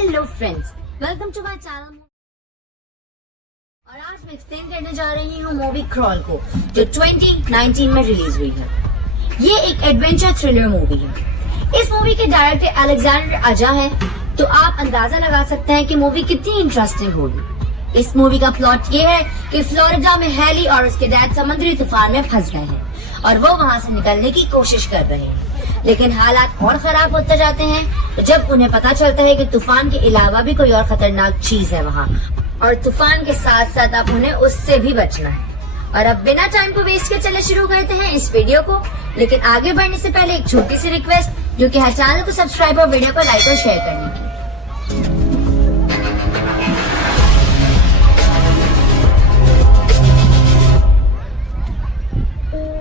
Hello friends, welcome to my channel. और आज मैं एक्सप्लेन करने जा रही हूँ मूवी क्रॉल को, जो 2019 में रिलीज हुई है। ये एक एडवेंचर थ्रिलर मूवी है। इस मूवी के डायरेक्टर अलेक्जेंडर आजा है, तो आप अंदाजा लगा सकते हैं कि मूवी कितनी इंटरेस्टिंग होगी। इस मूवी का प्लॉट ये है कि फ्लोरिडा में हैली और उसके डैड समुद्री तूफान में फंस गए हैं और वो वहाँ से निकलने की कोशिश कर रहे हैं, लेकिन हालात और खराब होते जाते हैं। तो जब उन्हें पता चलता है कि तूफान के अलावा भी कोई और खतरनाक चीज है वहाँ, और तूफान के साथ साथ अब उन्हें उससे भी बचना है। और अब बिना टाइम को वेस्ट के चले शुरू करते हैं इस वीडियो को। लेकिन आगे बढ़ने से पहले एक छोटी सी रिक्वेस्ट, जो कि है चैनल को सब्सक्राइब और वीडियो को लाइक और शेयर करने की।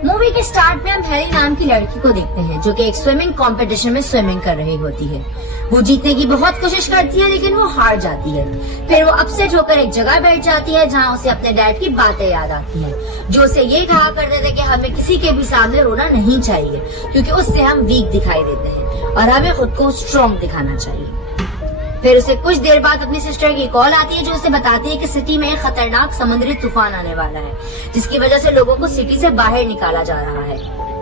मूवी के स्टार्ट में हम हैली नाम की लड़की को देखते हैं, जो कि एक स्विमिंग कंपटीशन में स्विमिंग कर रही होती है। वो जीतने की बहुत कोशिश करती है, लेकिन वो हार जाती है। फिर वो अपसेट होकर एक जगह बैठ जाती है, जहाँ उसे अपने डैड की बातें याद आती हैं, जो उसे ये कहा करते थे कि हमें किसी के भी सामने रोना नहीं चाहिए, क्योंकि उससे हम वीक दिखाई देते हैं और हमें खुद को स्ट्रॉन्ग दिखाना चाहिए। फिर उसे कुछ देर बाद अपनी सिस्टर की कॉल आती है, जो उसे बताती है कि सिटी में एक खतरनाक समुद्री तूफान आने वाला है, जिसकी वजह से लोगों को सिटी से बाहर निकाला जा रहा है।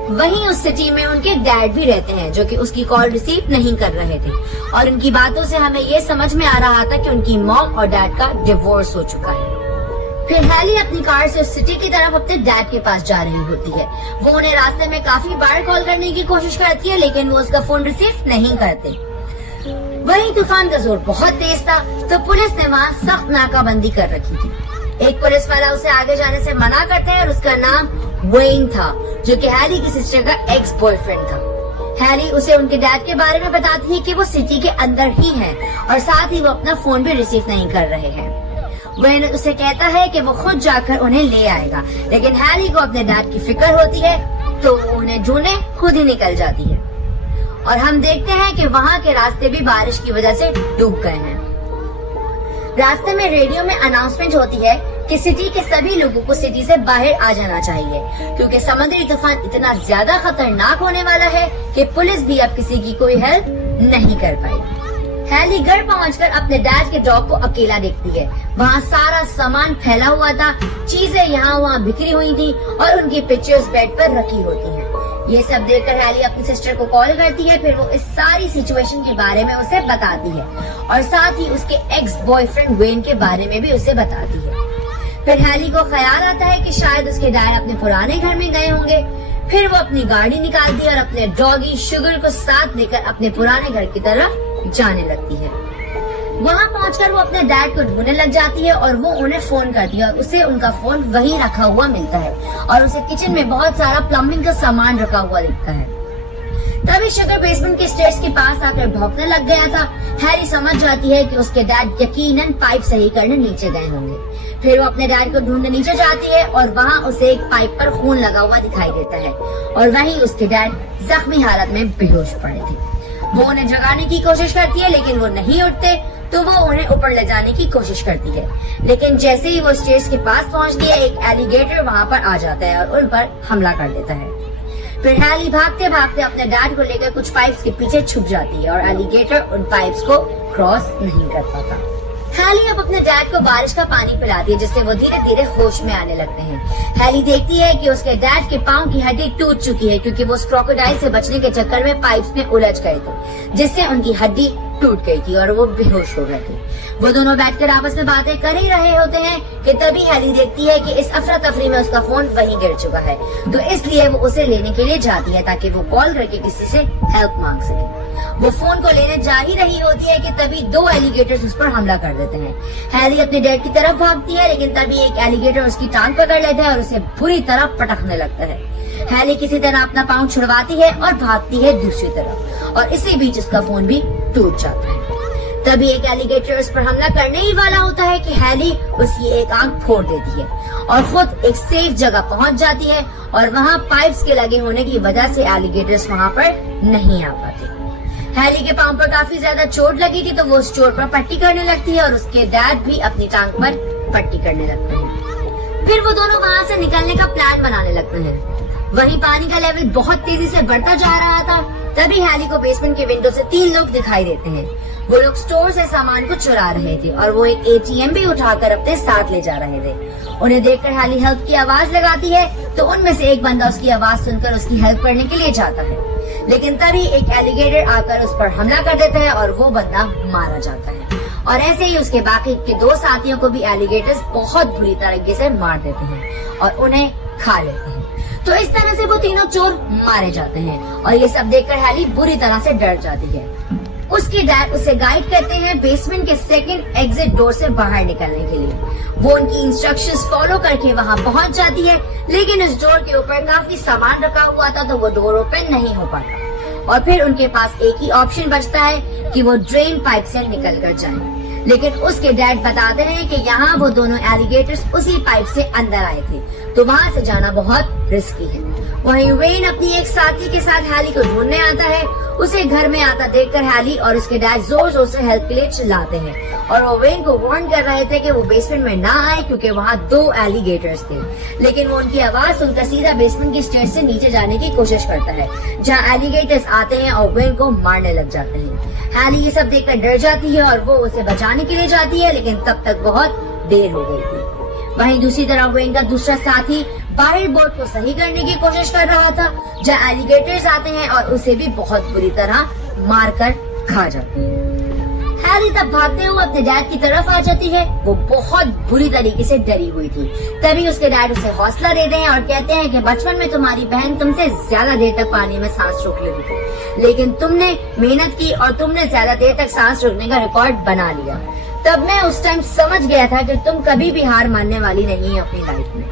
वहीं उस सिटी में उनके डैड भी रहते हैं, जो कि उसकी कॉल रिसीव नहीं कर रहे थे, और उनकी बातों से हमें ये समझ में आ रहा था कि उनकी मॉम और डैड का डिवोर्स हो चुका है। फिर हैली अपनी कार से उस सिटी की तरफ अपने डैड के पास जा रही होती है। वो उन्हें रास्ते में काफी बार कॉल करने की कोशिश करती है, लेकिन वो उसका फोन रिसीव नहीं करते। वहीं तूफान का जोर बहुत तेज था, तो पुलिस ने वहाँ सख्त नाकाबंदी कर रखी थी। एक पुलिस वाला उसे आगे जाने से मना करते हैं, और उसका नाम वेन था, जो कि हैली की सिस्टर का एक्स बॉयफ्रेंड था। हैली उसे उनके डैड के बारे में बताती है कि वो सिटी के अंदर ही है, और साथ ही वो अपना फोन भी रिसीव नहीं कर रहे हैं। वेन उसे कहता है कि वो खुद जाकर उन्हें ले आएगा, लेकिन हैली को अपने डैड की फिक्र होती है, तो वो उन्हें ढूंढने खुद ही निकल जाती है। और हम देखते हैं कि वहाँ के रास्ते भी बारिश की वजह से डूब गए हैं। रास्ते में रेडियो में अनाउंसमेंट होती है कि सिटी के सभी लोगों को सिटी से बाहर आ जाना चाहिए, क्योंकि समुद्री तूफान इतना ज्यादा खतरनाक होने वाला है कि पुलिस भी अब किसी की कोई हेल्प नहीं कर पाई। हैली घर पहुंचकर अपने डैड के डॉग को अकेला देखती है। वहाँ सारा सामान फैला हुआ था, चीजें यहाँ वहाँ बिखरी हुई थी, और उनकी पिक्चर्स बेड पर रखी होती हैं। ये सब देखकर हैली अपनी सिस्टर को कॉल करती है। फिर वो इस सारी सिचुएशन के बारे में उसे बताती है, और साथ ही उसके एक्स बॉयफ्रेंड वेन के बारे में भी उसे बताती है। फिर हैली को ख्याल आता है कि शायद उसके डैड अपने पुराने घर में गए होंगे। फिर वो अपनी गाड़ी निकालती है और अपने डॉगी शुगर को साथ लेकर अपने पुराने घर की तरफ जाने लगती है। वहाँ पहुंचकर वो अपने डैड को ढूंढने लग जाती है, और वो उन्हें फोन करती है, और उसे उनका फोन वहीं रखा हुआ मिलता है, और उसे किचन में बहुत सारा प्लम्बिंग का सामान रखा हुआ दिखता है। तभी शुगर बेसमेंट के स्टेयर्स के पास आकर भौंकने लग गया था। हैरी समझ जाती है कि उसके डैड यकीनन पाइप सही करने नीचे गए होंगे। फिर वो अपने डैड को ढूंढने नीचे जाती है, और वहाँ उसे एक पाइप पर खून लगा हुआ दिखाई देता है, और वहीं उसके डैड जख्मी हालत में बेहोश पड़े थे। वो उन्हें जगाने की कोशिश करती है, लेकिन वो नहीं उठते, तो वो उन्हें ऊपर ले जाने की कोशिश करती है। लेकिन जैसे ही वो स्टेयर्स के पास पहुंचती है, एक एलिगेटर वहाँ पर आ जाता है और उन पर हमला कर देता है। फिर हैली भागते भागते अपने डैड को लेकर कुछ पाइप्स के पीछे छुप जाती है, और एलिगेटर उन पाइप्स को क्रॉस नहीं कर पाता। हैली अब अपने डैड को बारिश का पानी पिलाती है, जिससे वो धीरे धीरे होश में आने लगते हैं। हैली देखती है कि उसके डैड के पांव की हड्डी टूट चुकी है, क्योंकि वो उस क्रोकोडाइल से बचने के चक्कर में पाइप्स में उलझ गए थे, जिससे उनकी हड्डी टूट गई थी और वो बेहोश हो गए थे। वो दोनों बैठकर आपस में बातें कर ही रहे होते हैं कि तभी हैली देखती है कि इस अफरा तफरी में उसका फोन वहीं गिर चुका है, तो इसलिए वो उसे लेने के लिए जाती है, ताकि वो कॉल करके किसी से हेल्प मांग सके। वो फोन को लेने जा ही रही होती है कि तभी दो एलिगेटर्स उस पर हमला कर देते हैं। हैली अपने डैड की तरफ भागती है, लेकिन तभी एक एलिगेटर उसकी टांग पकड़ लेता है और उसे बुरी तरह पटकने लगता है। हैली किसी तरह अपना पाँव छुड़वाती है और भागती है दूसरी तरफ, और इसी बीच उसका फोन भी टूट जाता है। तभी एक एलिगेटर उस पर हमला करने ही वाला होता है कि हैली उसकी एक आंख फोड़ देती है, और खुद एक सेफ जगह पहुंच जाती है, और वहां पाइप्स के लगे होने की वजह से एलिगेटर्स वहां पर नहीं आ पाते। हैली के पांव पर काफी ज्यादा चोट लगी थी, तो वो उस चोट पर पट्टी करने लगती है, और उसके डैड भी अपनी टांग पर पट्टी करने लगते हैं। फिर वो दोनों वहाँ से निकलने का प्लान बनाने लगते हैं। वहीं पानी का लेवल बहुत तेजी से बढ़ता जा रहा था। तभी हैली को बेसमेंट के विंडो से 3 लोग दिखाई देते हैं। वो लोग स्टोर से सामान को चुरा रहे थे और वो एक ATM भी उठाकर अपने साथ ले जा रहे थे। उन्हें देखकर हैली हेल्प की आवाज लगाती है तो उनमें से एक बंदा उसकी आवाज सुनकर उसकी हेल्प करने के लिए जाता है, लेकिन तभी एक एलिगेटर आकर उस पर हमला कर देता है और वो बंदा मारा जाता है। और ऐसे ही उसके बाकी के 2 साथियों को भी एलिगेटर्स बहुत बुरी तरीके से मार देते हैं और उन्हें खा लेते हैं। तो इस तरह से वो तीनों चोर मारे जाते हैं और ये सब देखकर हैली बुरी तरह से डर जाती है। उसके डैड उसे गाइड करते हैं बेसमेंट के सेकंड एग्जिट डोर से बाहर निकलने के लिए। वो उनकी इंस्ट्रक्शंस फॉलो करके वहां पहुंच जाती है, लेकिन इस डोर के ऊपर काफी सामान रखा हुआ था तो वो डोर ओपन नहीं हो पाता और फिर उनके पास एक ही ऑप्शन बचता है कि वो ड्रेन पाइप से निकल कर जाए। लेकिन उसके डैड बताते हैं कि यहाँ वो दोनों एलिगेटर्स उसी पाइप से अंदर आए थे, तो वहाँ से जाना बहुत रिस्की है। वहीं वेन अपनी एक साथी के साथ हैली को ढूंढने आता है। उसे घर में आता देखकर हैली और उसके डैड जोर जोर से हेल्प के लिए चिल्लाते हैं और वो वेन को वार्न कर रहे थे कि वो बेसमेंट में ना आए क्योंकि वहाँ 2 एलिगेटर्स थे। लेकिन वो उनकी आवाज सुनकर सीधा बेसमेंट की स्टेज से नीचे जाने की कोशिश करता है, जहाँ एलिगेटर्स आते हैं और वेन को मारने लग जाते हैं। हैली ये सब देखकर डर जाती है और वो उसे बचाने के लिए जाती है, लेकिन तब तक बहुत देर हो गई थी। वहीं दूसरी तरफ वेन का दूसरा साथी बाहर बोट को सही करने की कोशिश कर रहा था, जहाँ एलिगेटर्स आते हैं और उसे भी बहुत बुरी तरह मारकर खा जाते हैं। हैली तब भागते हुए अपने डैड की तरफ आ जाती है। वो बहुत बुरी तरीके से डरी हुई थी। तभी उसके डैड उसे हौसला देते हैं और कहते हैं कि बचपन में तुम्हारी बहन तुमसे ज्यादा देर तक पानी में सांस रोक लेती थी, लेकिन तुमने मेहनत की और तुमने ज्यादा देर तक सांस रोकने का रिकॉर्ड बना लिया। तब मैं उस टाइम समझ गया था कि तुम कभी भी हार मानने वाली नहीं है अपनी लाइफ में।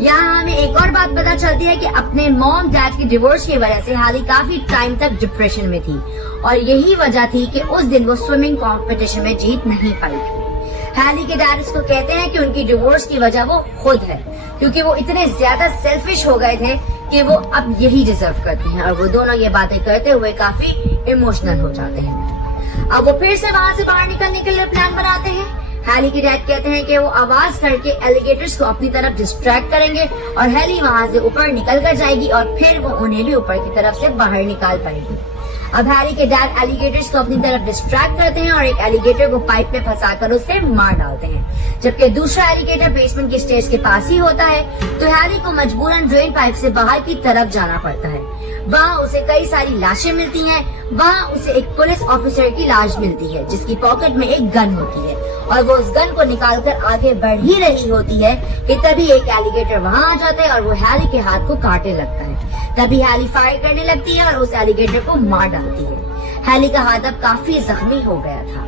यहाँ हमें एक और बात पता चलती है कि अपने मॉम डैड के डिवोर्स की वजह से हैली काफी टाइम तक डिप्रेशन में थी और यही वजह थी कि उस दिन वो स्विमिंग कंपटीशन में जीत नहीं पाई थी। हैली के डैड उसको कहते हैं कि उनकी डिवोर्स की वजह वो खुद है, क्योंकि वो इतने ज्यादा सेल्फिश हो गए थे कि वो अब यही डिजर्व करते हैं। और वो दोनों ये बातें करते हुए काफी इमोशनल हो जाते हैं। अब वो फिर से वहाँ से बाहर निकलने के लिए प्लान बनाते हैं। हैली के डैड कहते हैं कि वो आवाज करके एलिगेटर्स को अपनी तरफ डिस्ट्रैक्ट करेंगे और हैली वहाँ से ऊपर निकल कर जाएगी और फिर वो उन्हें भी ऊपर की तरफ से बाहर निकाल पाएगी। अब हैली के डैड एलिगेटर्स को अपनी तरफ डिस्ट्रैक्ट करते हैं और एक एलिगेटर को पाइप में फंसाकर उसे मार डालते हैं, जबकि दूसरा एलिगेटर बेसमेंट की स्टेज के पास ही होता है। तो हैली को मजबूरन ड्रेन पाइप से बाहर की तरफ जाना पड़ता है। वहाँ उसे कई सारी लाशें मिलती हैं। वहाँ उसे एक पुलिस ऑफिसर की लाश मिलती है जिसकी पॉकेट में एक गन होती है और वो उस गन को निकालकर आगे बढ़ ही रही होती है कि तभी एक एलिगेटर वहाँ आ जाता है और वो हैली के हाथ को काटने लगता है। तभी हैली फायर करने लगती है और उस एलिगेटर को मार डालती है। हैली का हाथ अब काफी जख्मी हो गया था।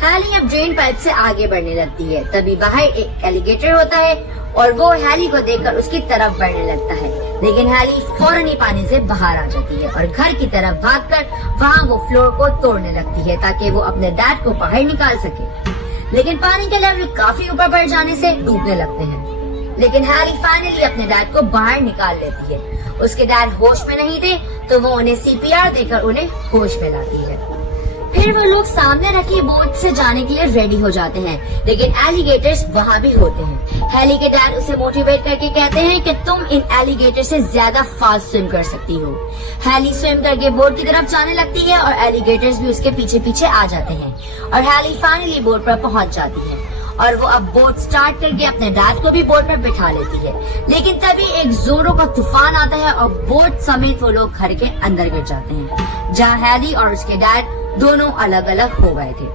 हैली अब ड्रेन पाइप से आगे बढ़ने लगती है। तभी बाहर एक एलिगेटर होता है और वो हैली को देखकर उसकी तरफ बढ़ने लगता है, लेकिन हैली फौरन ही पानी से बाहर आ जाती है और घर की तरफ भागकर वहाँ वो फ्लोर को तोड़ने लगती है ताकि वो अपने डैड को बाहर निकाल सके। लेकिन पानी के लेवल काफी ऊपर बढ़ जाने से डूबने लगते हैं, लेकिन हैली फाइनली अपने डैड को बाहर निकाल लेती है। उसके डैड होश में नहीं थे तो वो उन्हें CPR देकर उन्हें होश में लाती है। फिर वो लोग सामने रखी बोट से जाने के लिए रेडी हो जाते हैं, लेकिन एलिगेटर्स वहाँ भी होते हैं। हैली के डैड उसे मोटिवेट करके कहते हैं कि तुम इन एलिगेटर से ज्यादा फास्ट स्विम कर सकती हो। हैली स्विम करके बोट की तरफ जाने लगती है और एलिगेटर्स भी उसके पीछे पीछे आ जाते हैं और हैली फाइनली बोट पर पहुँच जाती है और वो अब बोट स्टार्ट करके अपने डैड को भी बोट पर बिठा लेती है। लेकिन तभी एक जोरों का तूफान आता है और बोट समेत वो लोग घर के अंदर गिर जाते हैं, जहाँ हैली और उसके डैड दोनों अलग अलग हो गए थे।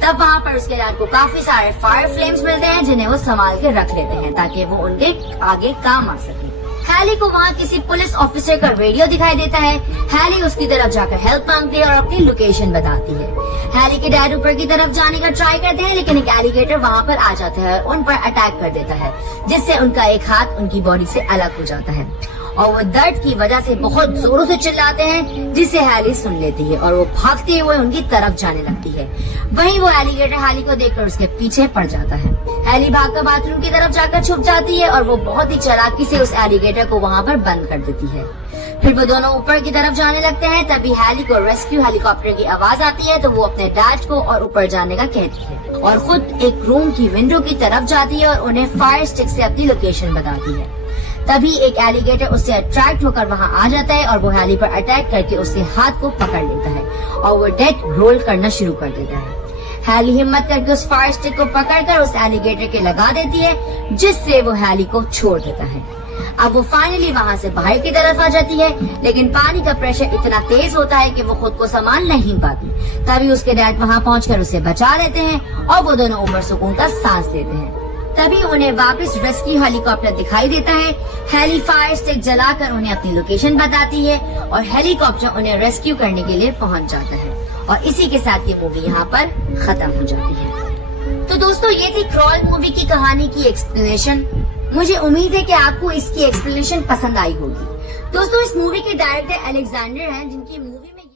तब वहाँ पर उसके डैड को काफी सारे फायर फ्लेम्स मिलते हैं जिन्हें वो संभाल के रख लेते हैं ताकि वो उनके आगे काम आ सके। हैली को वहाँ किसी पुलिस ऑफिसर का रेडियो दिखाई देता है। हैली उसकी तरफ जाकर हेल्प मांगती है और अपनी लोकेशन बताती है। हैली के डैड ऊपर की तरफ जाने का ट्राई करते हैं, लेकिन एक एलिगेटर वहाँ पर आ जाता है और उन पर अटैक कर देता है, जिससे उनका एक हाथ उनकी बॉडी से अलग हो जाता है और वो दर्द की वजह से बहुत जोरों से चिल्लाते हैं, जिसे हैली सुन लेती है और वो भागते हुए उनकी तरफ जाने लगती है। वहीं वो एलिगेटर हैली को देखकर उसके पीछे पड़ जाता है। हैली भागकर बाथरूम की तरफ जाकर छुप जाती है और वो बहुत ही चालाकी से उस एलिगेटर को वहाँ पर बंद कर देती है। फिर वो दोनों ऊपर की तरफ जाने लगते हैं। तभी हैली को रेस्क्यू हेलीकॉप्टर की आवाज आती है तो वो अपने डैड को और ऊपर जाने का कहती है और खुद एक रूम की विंडो की तरफ जाती है और उन्हें फायर स्टिक से अपनी लोकेशन बताती है। तभी एक एलिगेटर उससे अट्रैक्ट होकर वहां आ जाता है और वो हैली पर अटैक करके उससे हाथ को पकड़ लेता है और वो डेथ रोल करना शुरू कर देता है। हैली हिम्मत करके उस फायर स्टिक को पकड़कर उस एलिगेटर के लगा देती है, जिससे वो हैली को छोड़ देता है। अब वो फाइनली वहां से बाहर की तरफ आ जाती है, लेकिन पानी का प्रेशर इतना तेज होता है कि वो खुद को संभाल नहीं पाती। तभी उसके डैड वहां पहुंचकर उसे बचा लेते हैं और वो दोनों उम्र सुकून का सांस लेते हैं। तभी उन्हें वापस रेस्क्यू हेलीकॉप्टर दिखाई देता है। हैली फायर स्टिक जलाकर उन्हें अपनी लोकेशन बताती है और हेलीकॉप्टर उन्हें रेस्क्यू करने के लिए पहुंच जाता है। और इसी के साथ ये मूवी यहाँ पर खत्म हो जाती है। तो दोस्तों, ये थी क्रॉल मूवी की कहानी की एक्सप्लेनेशन। मुझे उम्मीद है कि आपको इसकी एक्सप्लेनेशन पसंद आई होगी। दोस्तों, इस मूवी के डायरेक्टर अलेक्जेंडर हैं, जिनकी